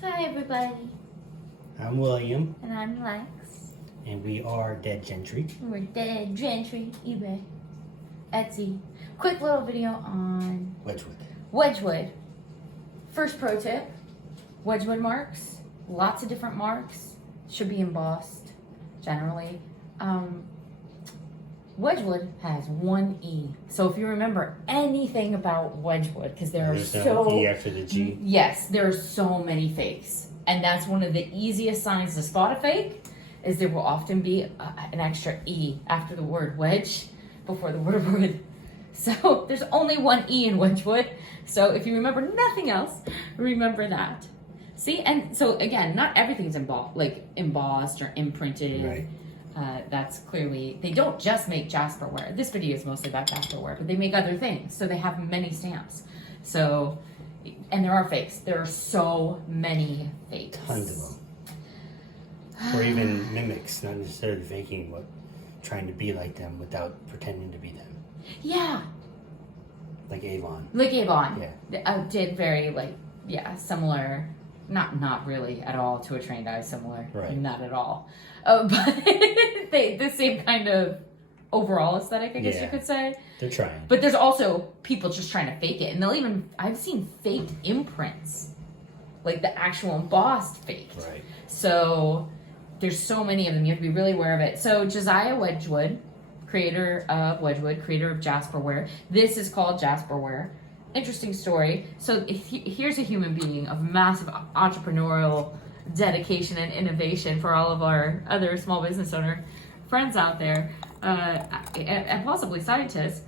Hi everybody, I'm William, and I'm Lex. and we are Dead Gentry. We're Dead Gentry, eBay, Etsy. Quick little video on Wedgwood. Wedgwood. First pro tip, Wedgwood marks, lots of different marks, should be embossed generally. Wedgwood has one E. So if you remember anything about Wedgwood, because There's no E after the G. Yes, there are so many fakes. And that's one of the easiest signs to spot a fake, is there will often be an extra E after the word wedge before the word wood. So there's only one E in Wedgwood. So if you remember nothing else, remember that. See, and so again, not everything's embossed or imprinted. Right. That's clearly, they don't just make Jasperware. This video is mostly about Jasperware, but they make other things. So they have many stamps. So, and there are fakes. There are so many fakes. Tons of them. Or even mimics, not necessarily faking, but trying to be like them without pretending to be them. Yeah. Like Avon. Like Avon. Yeah. Did very similar, not really at all to a trained eye similar. Right. Not at all. But the same kind of overall aesthetic, I guess you could say. They're trying. But there's also people just trying to fake it. And I've seen faked imprints. Like the actual embossed faked. Right. So there's so many of them. You have to be really aware of it. So Josiah Wedgwood, creator of Wedgwood, creator of Jasperware. This is called Jasperware. Interesting story. So here's a human being of massive entrepreneurial dedication and innovation for all of our other small business owner friends out there, and possibly scientists.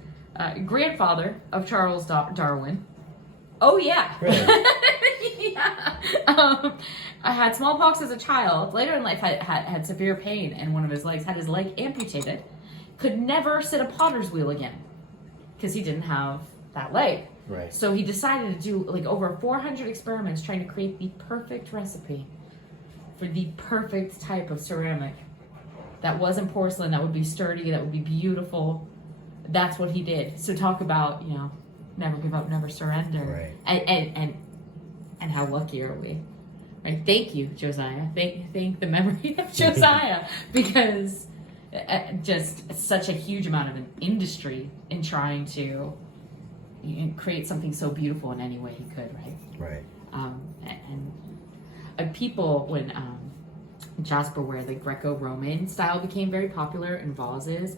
Grandfather of Charles Darwin. Oh yeah. Really? Yeah. I had smallpox as a child. Later in life, had severe pain, and one of his legs had his leg amputated. Could never sit a potter's wheel again because he didn't have that leg. Right. So he decided to do over 400 experiments trying to create the perfect recipe for the perfect type of ceramic that wasn't porcelain, that would be sturdy, that would be beautiful. That's what he did. So talk about, never give up, never surrender. Right. And how lucky are we? Right? Thank you, Josiah. Thank the memory of Josiah, because just such a huge amount of an industry in trying to create something so beautiful in any way he could, right? Right. And people, when Jasperware, the Greco-Roman style, became very popular in vases,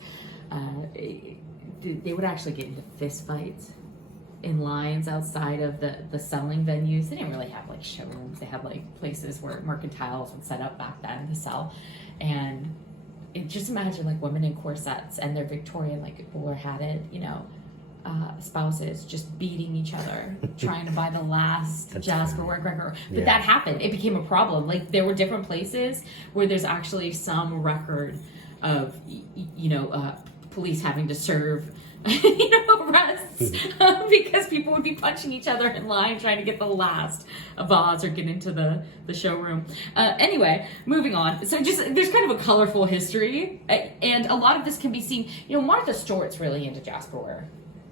they would actually get into fist fights in lines outside of the selling venues. They didn't really have showrooms. They had places where mercantiles would set up back then to sell. And just imagine women in corsets and their Victorian bowler-hatted, spouses just beating each other, trying to buy the last Jasperware Greco. But that happened. It became a problem. There were different places where there's actually some record of, police having to serve, arrests because people would be punching each other in line trying to get the last vase or get into the showroom. Anyway, moving on. So there's kind of a colorful history, and a lot of this can be seen. Martha Stewart's really into Jasperware.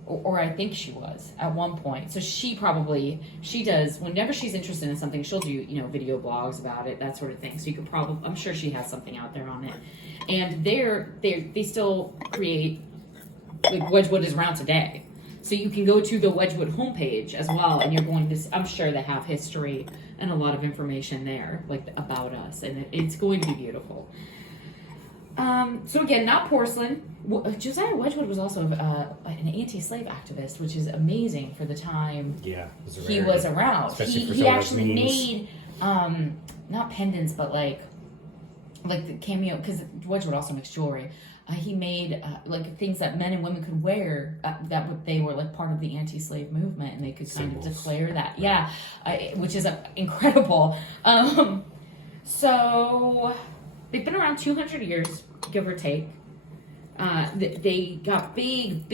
Or I think she was at one point. So she does, whenever she's interested in something, she'll do, video blogs about it, that sort of thing. So you could I'm sure she has something out there on it. And they still create, Wedgwood is around today. So you can go to the Wedgwood homepage as well, and you're going to, I'm sure they have history and a lot of information there, about us. And it's going to be beautiful. So again, not porcelain. Josiah Wedgwood was also an anti-slave activist, which is amazing for the time he was around. He actually made not pendants, but like the cameo, because Wedgwood also makes jewelry. He made things that men and women could wear that they were part of the anti-slave movement, and they could kind of declare that. Yeah, which is incredible. So they've been around 200 years, give or take. They got big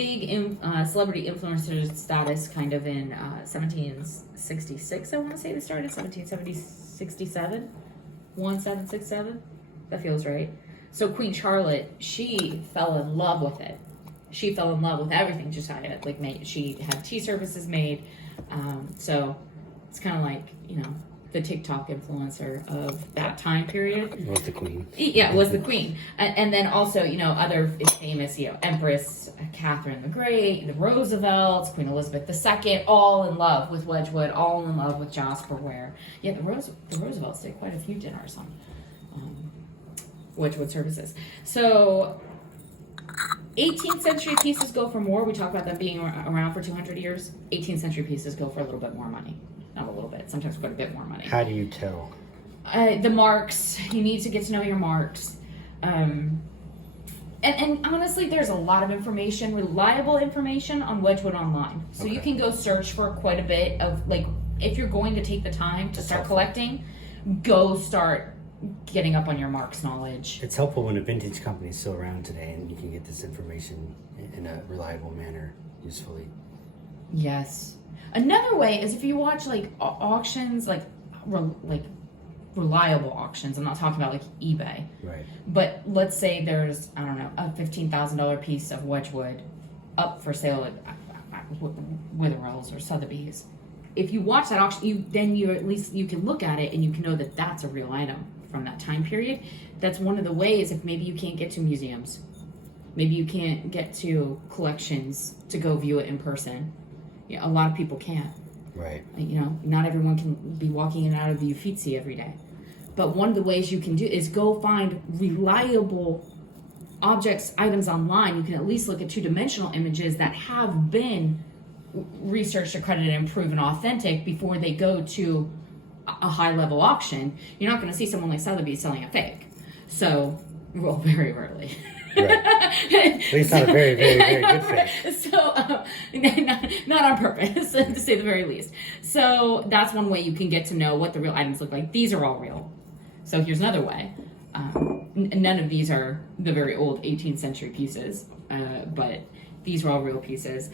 celebrity influencer status kind of in 1766. I want to say they started 1767. 1767. That feels right. So Queen Charlotte, she fell in love with it. She fell in love with everything Josiah she had tea services made. So it's kind of the TikTok influencer of that time period. Was the queen. Yeah, was the queen. And then also, other famous, Empress Catherine the Great, the Roosevelts, Queen Elizabeth II, all in love with Wedgwood, all in love with Jasperware. Yeah, the Roosevelts did quite a few dinners on Wedgwood services. So 18th century pieces go for more. We talk about them being around for 200 years. 18th century pieces go for a little bit more money. Not a little bit, sometimes quite a bit more money. How do you tell? The marks. You need to get to know your marks. And honestly, there's a lot of information, reliable information on Wedgwood online. So you can go search for quite a bit of, if you're going to take the time to start collecting, go start getting up on your marks knowledge. It's helpful when a vintage company is still around today and you can get this information in a reliable manner, usefully. Yes. Another way is if you watch auctions, reliable auctions. I'm not talking about eBay. Right. But let's say there's, I don't know, a $15,000 piece of Wedgwood up for sale at Witherells or Sotheby's. If you watch that auction, at least you can look at it and you can know that that's a real item from that time period. That's one of the ways if maybe you can't get to museums. Maybe you can't get to collections to go view it in person. A lot of people can't. Right. Not everyone can be walking in and out of the Uffizi every day. But one of the ways you can do is go find reliable items online. You can at least look at two-dimensional images that have been researched, accredited, and proven authentic before they go to a high-level auction. You're not going to see someone like Sotheby's selling a fake. So, well, very rarely. Right. At least not a very, very, very good fake. So, not on purpose, to say the very least. So that's one way you can get to know what the real items look like. These are all real. So here's another way. None of these are the very old 18th century pieces, but these are all real pieces.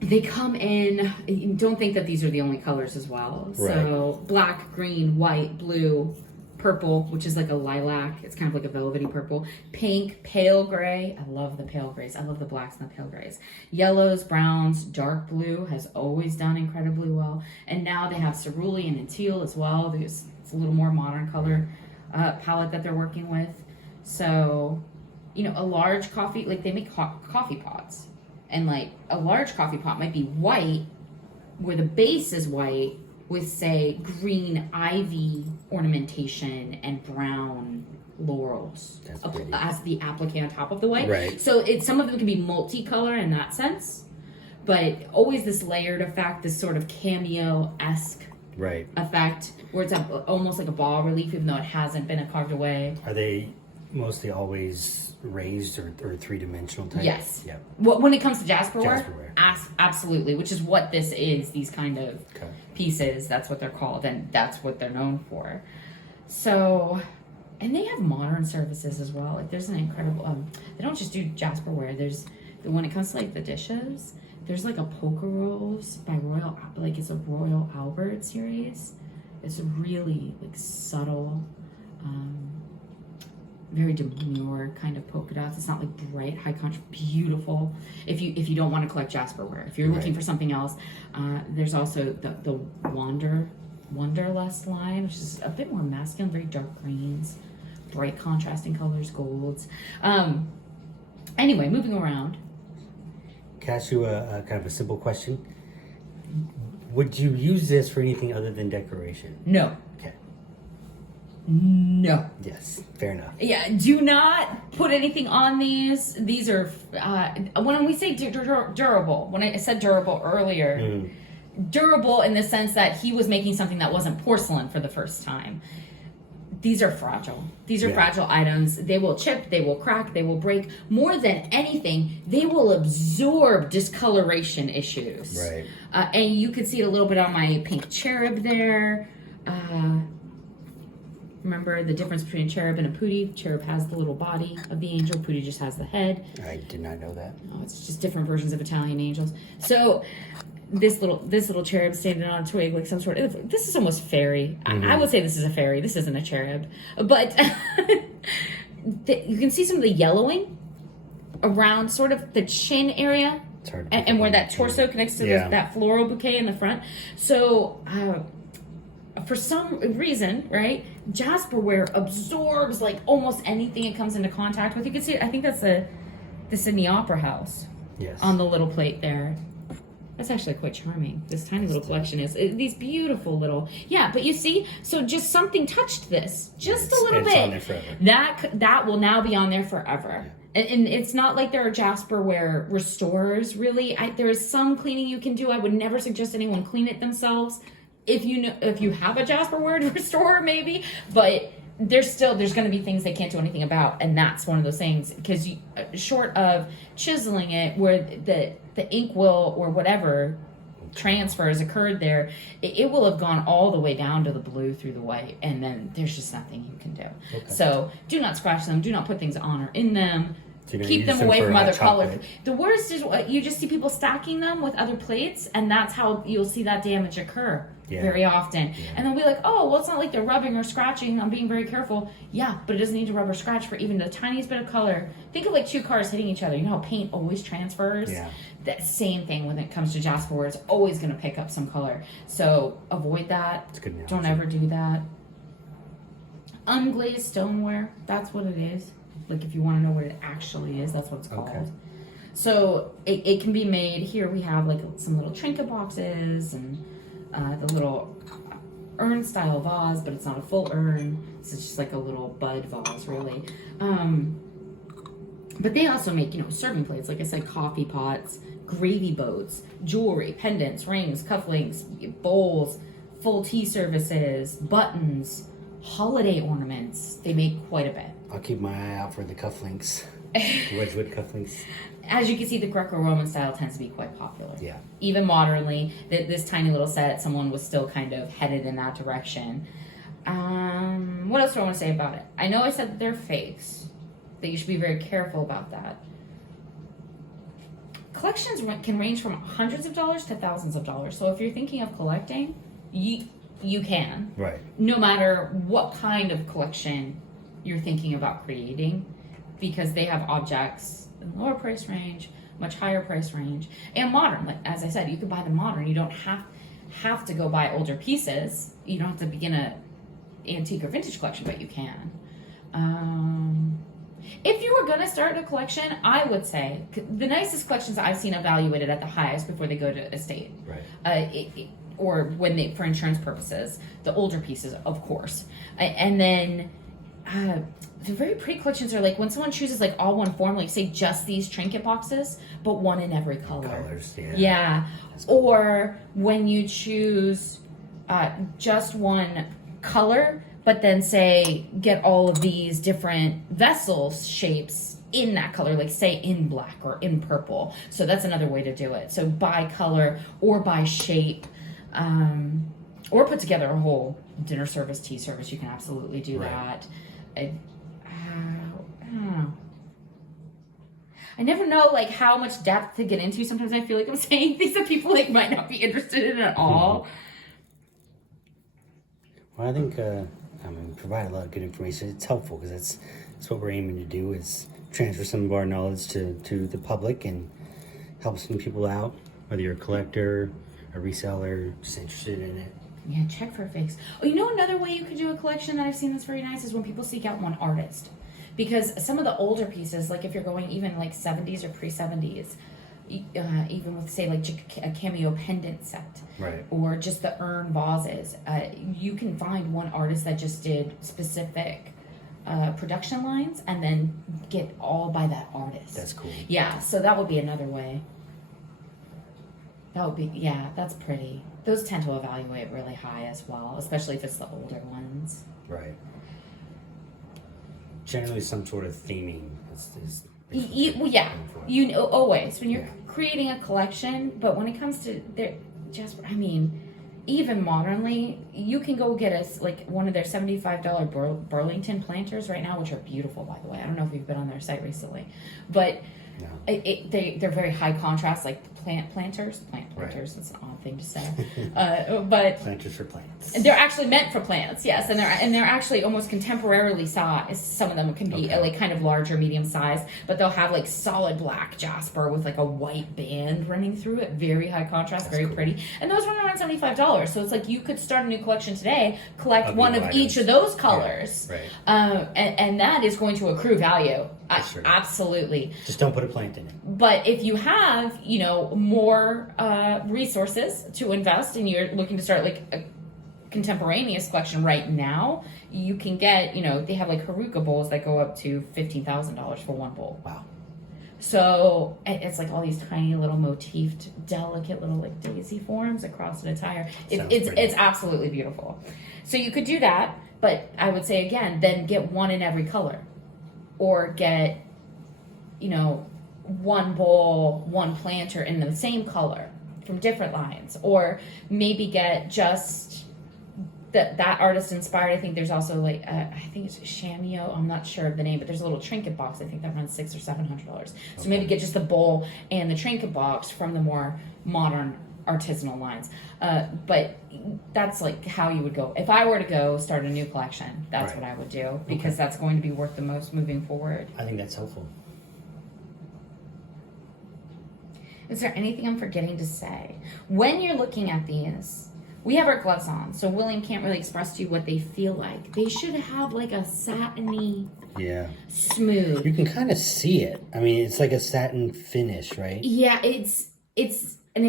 They come in, don't think that these are the only colors as well. Right. So black, green, white, blue, purple, which is like a lilac. It's kind of like a velvety purple. Pink, pale gray. I love the pale grays. I love the blacks and the pale grays. Yellows, browns, dark blue has always done incredibly well. And now they have cerulean and teal as well. It's a little more modern color palette that they're working with. So, a large coffee, they make coffee pots. And a large coffee pot might be white, where the base is white, with, say, green ivy ornamentation and brown laurels as the applique on top of the white. Right. So some of them can be multicolor in that sense, but always this layered effect, this sort of cameo-esque effect, where it's almost like a bas relief, even though it hasn't been carved away. Are they mostly always raised or three-dimensional type? Yes. Yep. When it comes to Jasperware, Jasperware. Absolutely, which is what this is, these kind of pieces. That's what they're called, and that's what they're known for. So, and they have modern services as well. There's an incredible, they don't just do Jasperware. When it comes to the dishes, there's a Polka Rolls by Royal, it's a Royal Albert series. It's really subtle, very demure kind of polka dots. It's not bright, high contrast, beautiful. If you don't want to collect Jasperware, if you're looking for something else, there's also the Wanderlust line, which is a bit more masculine, very dark greens, bright contrasting colors, golds. Anyway, moving around. Can I ask you a kind of a simple question? Would you use this for anything other than decoration? No. Okay. No. Yes, fair enough. Yeah, do not put anything on these. These are, when we say durable, when I said durable earlier, durable in the sense that he was making something that wasn't porcelain for the first time. These are fragile. These are fragile items. They will chip, they will crack, they will break. More than anything, they will absorb discoloration issues. Right. And you can see it a little bit on my pink cherub there. Remember the difference between a cherub and a putti? Cherub has the little body of the angel. Putti just has the head. I did not know that. Oh, it's just different versions of Italian angels. So this little cherub standing on a twig like some sort of... This is almost fairy. I would say this is a fairy. This isn't a cherub. But you can see some of the yellowing around sort of the chin area It's hard to and where that torso connects to that floral bouquet in the front. So for some reason, right, jasperware absorbs like almost anything it comes into contact with. You can see, I think that's the Sydney Opera House. Yes. On the little plate there. That's actually quite charming. This tiny little collection is. These beautiful little... Yeah, but you see, so just something touched this. Just a little bit. It's on there forever. That will now be on there forever. Yeah. And it's not like there are jasperware restorers, really. There is some cleaning you can do. I would never suggest anyone clean it themselves. If you have a jasperware restorer, maybe. But there's going to be things they can't do anything about. And that's one of those things. Because short of chiseling it, where the ink will, or whatever transfer has occurred there, it will have gone all the way down to the blue through the white, and then there's just nothing you can do. Okay. So do not scratch them, do not put things on or in them, keep them away from other colors. The worst is you just see people stacking them with other plates, and that's how you'll see that damage occur very often. Yeah. And they'll be like, oh, well, it's not like they're rubbing or scratching, I'm being very careful. Yeah, but it doesn't need to rub or scratch for even the tiniest bit of color. Think of like two cars hitting each other. You know how paint always transfers? Yeah. That same thing when it comes to jasperware, it's always going to pick up some color. So avoid that. That's good. Don't ever do that. Unglazed stoneware, that's what it is. Like if you want to know what it actually is, that's what it's called. Okay. So it can be made. Here we have like some little trinket boxes and the little urn style vase, but it's not a full urn. It's just like a little bud vase, really. But they also make, serving plates, like I said, coffee pots, gravy boats, jewelry, pendants, rings, cufflinks, bowls, full tea services, buttons, holiday ornaments. They make quite a bit. I'll keep my eye out for the cufflinks, Wedgwood cufflinks. As you can see, the Greco-Roman style tends to be quite popular. Yeah. Even modernly, this tiny little set, someone was still kind of headed in that direction. What else do I want to say about it? I know I said that they're fakes, that you should be very careful about that. Collections can range from hundreds of dollars to thousands of dollars. So if you're thinking of collecting, you can. Right. No matter what kind of collection you're thinking about creating, because they have objects in lower price range, much higher price range, and modern. Like, as I said, you can buy them modern. You don't have to go buy older pieces. You don't have to begin a antique or vintage collection, but you can. If you were going to start a collection, I would say the nicest collections I've seen evaluated at the highest before they go to estate. Right. Or when they, for insurance purposes, the older pieces, of course. And then the very pretty collections are like when someone chooses like all one form, like say just these trinket boxes, but one in every color. Colors, yeah. Yeah. Cool. Or when you choose just one color, but then say get all of these different vessels shapes in that color, like say in black or in purple. So that's another way to do it. So by color or by shape, or put together a whole dinner service, tea service. You can absolutely do that. I don't know. I never know like how much depth to get into. Sometimes I feel like I'm saying things that people like might not be interested in at all. Well, I think provide a lot of good information. It's helpful because that's what we're aiming to do, is transfer some of our knowledge to the public and help some people out, whether you're a collector, a reseller, just interested in it. Yeah, check for fakes. Oh, you know another way you could do a collection that I've seen that's very nice is when people seek out one artist. Because some of the older pieces, like if you're going even like 70s or pre-70s, even with say like a cameo pendant set, right, or just the urn vases, you can find one artist that just did specific production lines and then get all by that artist. That's cool. Yeah, so that would be another way. That would be, yeah, that's pretty. Those tend to evaluate really high as well, especially if it's the older ones. Right. Generally some sort of theming is well, yeah, you know, always when you're creating a collection, but when it comes to even modernly, you can go get us like one of their $75 Burlington planters right now, which are beautiful, by the way. I don't know if you've been on their site recently, but No. They're very high contrast, like plant planters. Right. That's an odd thing to say. But planters for plants. they're actually meant for plants, yes, and they're actually almost contemporarily sized. Some of them can be like kind of larger, medium sized, but they'll have like solid black jasper with like a white band running through it. Very high contrast, very pretty. And those run around $75. So it's like you could start a new collection today, collect one of each of those colors, and that is going to accrue value. Absolutely. Just don't put a plant in it. But if you have, more resources to invest and you're looking to start like a contemporaneous collection right now, you can get, they have like Haruka bowls that go up to $15,000 for one bowl. Wow. So it's like all these tiny little motifed, delicate little like daisy forms across an attire. It's absolutely beautiful. So you could do that, but I would say again, then get one in every color. Or get, one bowl, one planter in the same color from different lines. Or maybe get just that artist inspired. I think there's also like, I think it's Shamio. I'm not sure of the name, but there's a little trinket box. I think that runs $600 or $700. So maybe get just the bowl and the trinket box from the more modern artisanal lines. But that's like how you would go. If I were to go start a new collection, that's what I would do, because that's going to be worth the most moving forward. I think that's helpful. Is there anything I'm forgetting to say? When you're looking at these, we have our gloves on, so William can't really express to you what they feel like. They should have like a satiny, smooth. You can kind of see it. I mean, it's like a satin finish, right? Yeah, it's an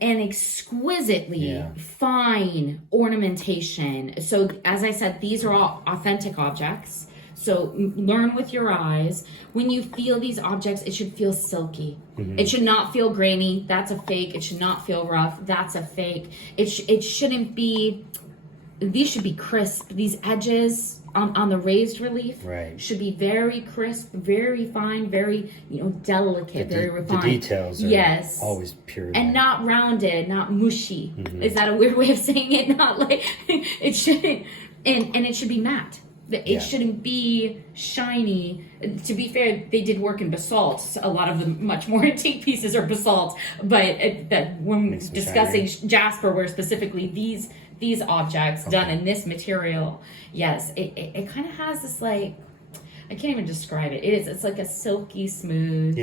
exquisitely fine ornamentation. So as I said, these are all authentic objects. So learn with your eyes. When you feel these objects, it should feel silky. It should not feel grainy. That's a fake. It should not feel rough. That's a fake. It shouldn't be, these should be crisp. These edges on the raised relief should be very crisp, very fine, very delicate, very refined. The details are always pure. And not rounded, not mushy. Is that a weird way of saying it? Not like, it shouldn't, and it should be matte. It shouldn't be shiny. To be fair, they did work in basalt. A lot of the much more antique pieces are basalt. But that when discussing jasper, where specifically these objects done in this material, yes, it kind of has this like, I can't even describe it. It's like a silky smooth,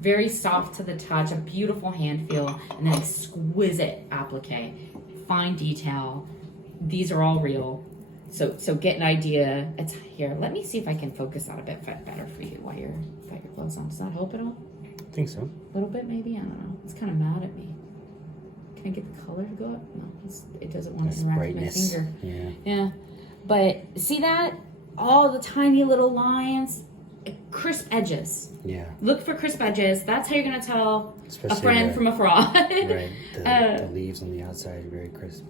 very soft to the touch, a beautiful hand feel, and an exquisite applique, fine detail. These are all real. So get an idea. It's here. Let me see if I can focus that a bit better for you while you're got your gloves on. Does that help at all? I think so. A little bit, maybe. I don't know. It's kind of mad at me. Can I get the color to go up? No, it doesn't want to interact with my finger. Yeah. But see that? All the tiny little lines, crisp edges. Yeah. Look for crisp edges. That's how you're gonna tell especially a friend from a fraud. Right. The leaves on the outside are very crisp.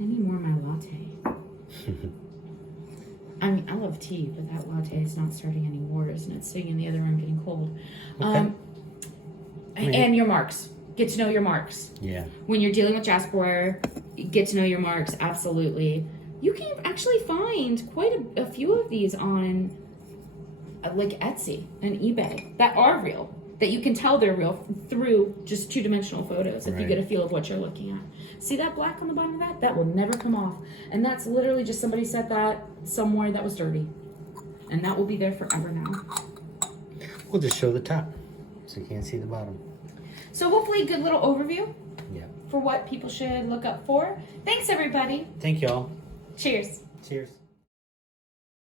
I need more of my latte. I mean, I love tea, but that latte is not starting any wars, and it's sitting in the other room getting cold. And your marks. Get to know your marks. Yeah. When you're dealing with jasperware, get to know your marks, absolutely. You can actually find quite a few of these on like Etsy and eBay that are real, that you can tell they're real through just two-dimensional photos if you get a feel of what you're looking at. See that black on the bottom of that? That will never come off. And that's literally just somebody set that somewhere that was dirty. And that will be there forever now. We'll just show the top so you can't see the bottom. So hopefully a good little overview for what people should look up for. Thanks, everybody. Thank y'all. Cheers. Cheers.